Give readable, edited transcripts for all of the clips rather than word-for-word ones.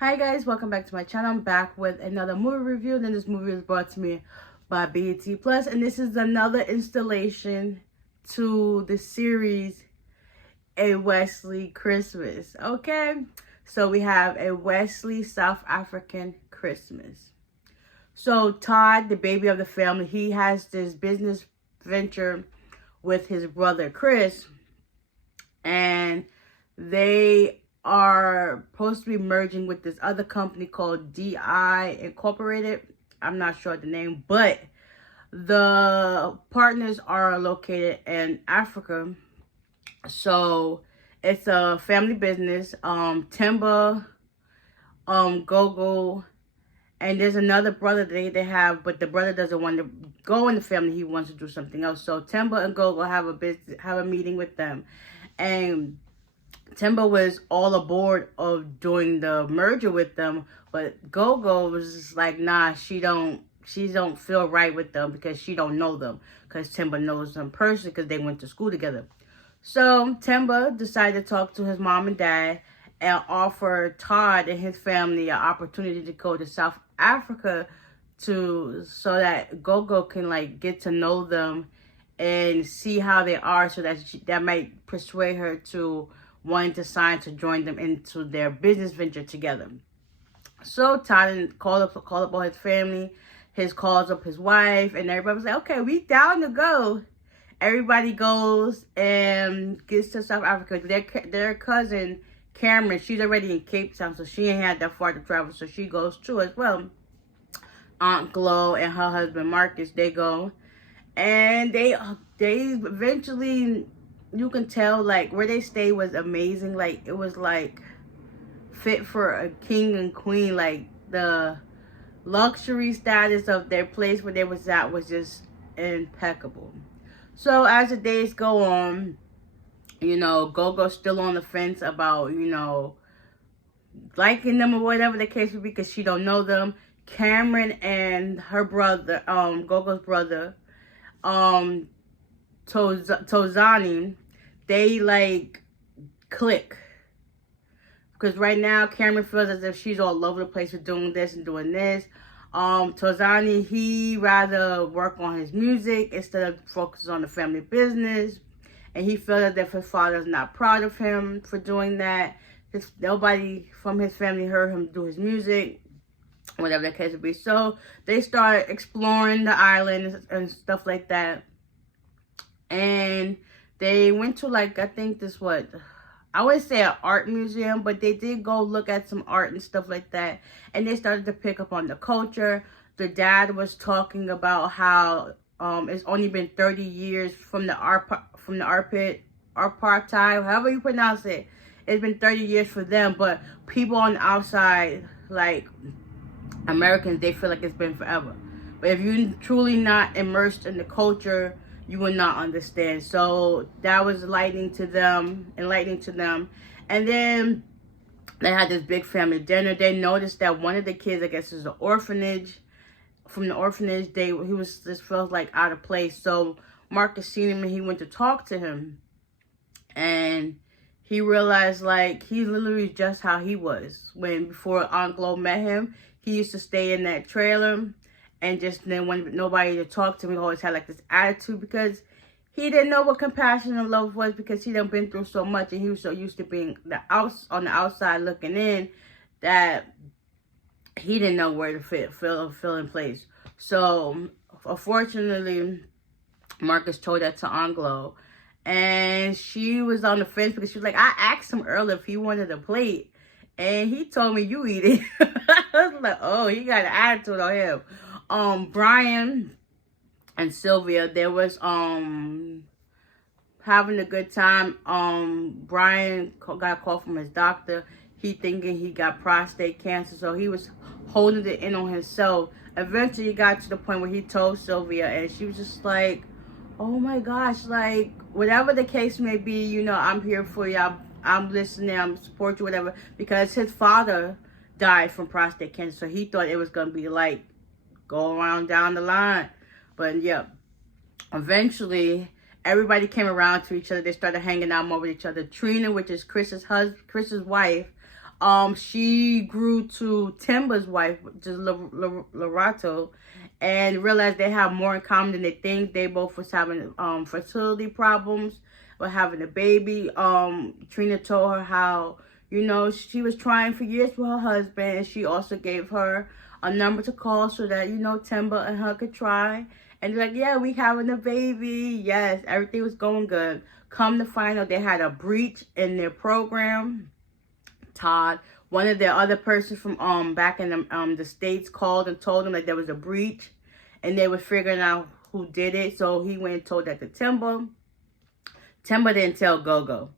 Hi guys, welcome back to my channel. I'm back with another movie review. And this movie is brought to me by BET Plus, and this is another installation to the series A Wesley Christmas. Okay, so we have A Wesley South African Christmas. So Todd, the baby of the family, he has this business venture with his brother Chris, and they are supposed to be merging with this other company called DI Incorporated. I'm not sure the name, but the partners are located in Africa. So it's a family business. Timba, Gogo, and there's another brother they have, but the brother doesn't want to go in the family. He wants to do something else. So Timba and Gogo have a meeting with them, and Timba was all aboard of doing the merger with them, but Gogo was just like, nah, she don't feel right with them because she don't know them, because Timba knows them personally because they went to school together. So Timba decided to talk to his mom and dad and offer Todd and his family an opportunity to go to South Africa so that Gogo can like get to know them and see how they are, so that that might persuade her to wanting to sign to join them into their business venture together. So Todd called up all his family, calls up his wife, and everybody was like, okay, we down to go. Everybody goes and gets to South Africa. Their cousin Cameron, she's already in Cape Town, so she ain't had that far to travel, so she goes too as well. Aunt Glo and her husband Marcus, they go, and they eventually, you can tell like where they stay was amazing. Like it was like fit for a king and queen. Like the luxury status of their place where they was at was just impeccable. So as the days go on, Gogo's still on the fence about, liking them or whatever the case would be, because she don't know them. Cameron and her brother, Gogo's brother, Tozani, they like click. Because right now Cameron feels as if she's all over the place with doing this and doing this. Tozani, he rather work on his music instead of focus on the family business. And he feels as if his father's not proud of him for doing that. Nobody from his family heard him do his music, whatever the case would be. So they start exploring the island and stuff like that. And they went to like, I think I would say an art museum, but they did go look at some art and stuff like that. And they started to pick up on the culture. The dad was talking about how it's only been 30 years from the apartheid, however you pronounce it. It's been 30 years for them, but people on the outside, like Americans, they feel like it's been forever. But if you're truly not immersed in the culture, you will not understand. So that was enlightening to them. And then they had this big family dinner. They noticed that one of the kids, I guess, is an orphanage. From the orphanage, he was just felt like out of place. So Marcus seen him and he went to talk to him. And he realized like he's literally just how he was before Aunt Glo met him. He used to stay in that trailer and just then wanted nobody to talk to him. He always had like this attitude because he didn't know what compassion and love was, because he done been through so much and he was so used to being on the outside looking in that he didn't know where to feel in place. So unfortunately, Marcus told that to Aunt Glo, and she was on the fence because she was like, I asked him earlier if he wanted a plate, and he told me you eat it. I was like, oh, he got an attitude on him. Brian and Sylvia, they was having a good time. Brian got a call from his doctor. He thinking he got prostate cancer, so he was holding it in on himself. Eventually, he got to the point where he told Sylvia, and she was just like, oh my gosh, like, whatever the case may be, I'm here for you. I'm listening, I'm support you, whatever. Because his father died from prostate cancer, so he thought it was going to be like, go around down the line. But yeah, eventually, everybody came around to each other. They started hanging out more with each other. Trina, which is Chris's wife, She grew to Timba's wife, just Lorato, and realized they have more in common than they think. They both was having fertility problems, or having a baby. Trina told her how, you know, she was trying for years with her husband, and she also gave her a number to call so that, you know, Timba and her could try. And they're like, yeah, we having a baby. Yes, everything was going good. Come to find out, they had a breach in their program. Todd, one of the other persons from back in the States, called and told them that there was a breach, and they were figuring out who did it. So he went and told that to Timba. Timba didn't tell Gogo.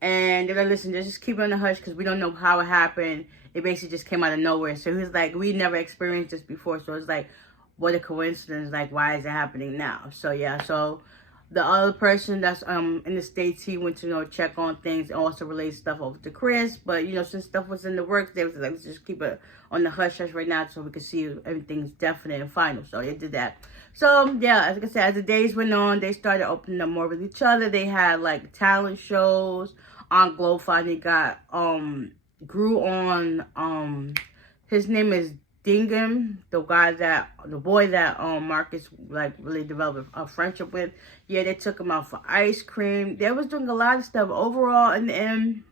And they're like, listen, just keep it on the hush because we don't know how it happened. It basically just came out of nowhere. So he was like, we never experienced this before. So it's like, what a coincidence. Like, why is it happening now? So, yeah. So, the other person that's in the States, he went to, you know, check on things and also relay stuff over to Chris. But, you know, since stuff was in the works, they was like, let's just keep it on the hush-hush right now so we can see if everything's definite and final. So, they did that. So, yeah, as I said, as the days went on, they started opening up more with each other. They had, like, talent shows. On Glow finally got, grew on, his name is Dingham, the boy that Marcus like really developed a friendship with. Yeah, they took him out for ice cream. They was doing a lot of stuff overall. In the end,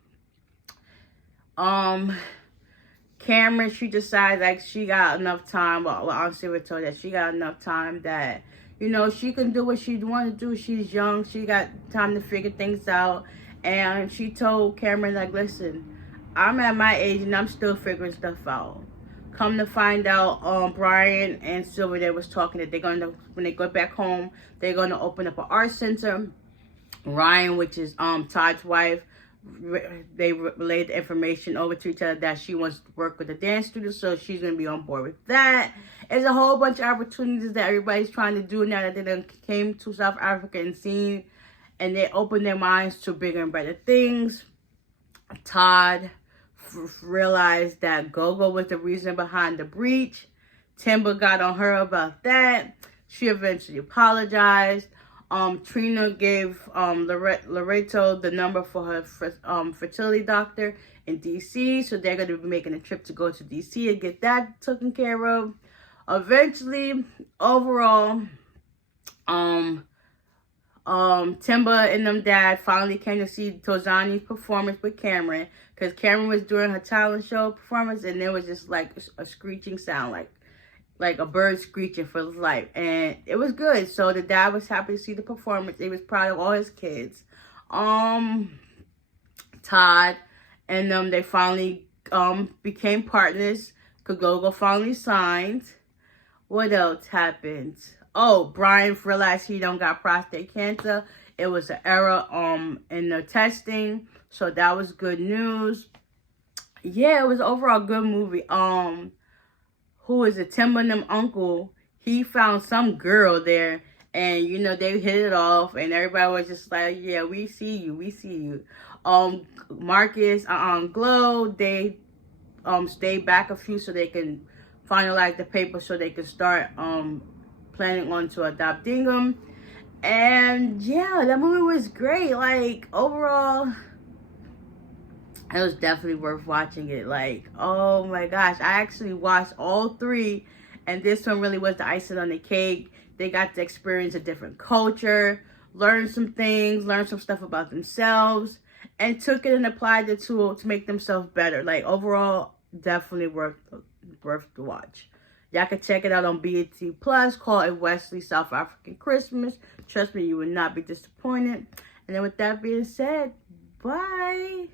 Cameron, she decided like she got enough time. Well, honestly, we told that she got enough time that, you know, she can do what she want to do. She's young. She got time to figure things out. And she told Cameron, like, listen, I'm at my age and I'm still figuring stuff out. Come to find out, Brian and Sylvia, they was talking that they're going to, when they go back home, they're going to open up an art center. Ryan, which is Todd's wife, they relayed the information over to each other that she wants to work with the dance studio, so she's going to be on board with that. There's a whole bunch of opportunities that everybody's trying to do now that they done came to South Africa and seen, and they opened their minds to bigger and better things. Todd realized that Gogo was the reason behind the breach. Timba got on her about that. She eventually apologized. Trina gave Loreto the number for her fertility doctor in DC, so they're going to be making a trip to go to DC and get that taken care of. Eventually, overall, Timba and them dad finally came to see Tozani's performance with Cameron, because Cameron was doing her talent show performance and there was just like a screeching sound, like a bird screeching for his life, and it was good. So the dad was happy to see the performance. He was proud of all his kids. Todd and them, they finally became partners. Gogo finally signed. What else happened? Oh, Brian realized he don't got prostate cancer. It was an error in the testing, so that was good news. Yeah, it was overall a good movie. Who is it? Timba and them uncle, he found some girl there, and you know they hit it off, and everybody was just like, yeah, we see you, we see you. Marcus Glow, they stayed back a few so they can finalize the paper so they can start planning on to adopt Dingham. And yeah, that movie was great. Like, overall, it was definitely worth watching it. Like, oh my gosh, I actually watched all three, and this one really was the icing on the cake. They got to experience a different culture, learn some things, learn some stuff about themselves, and took it and applied it to make themselves better. Like, overall, definitely worth the watch. Y'all can check it out on BET Plus. Call it Wesley South African Christmas. Trust me, you will not be disappointed. And then with that being said, bye.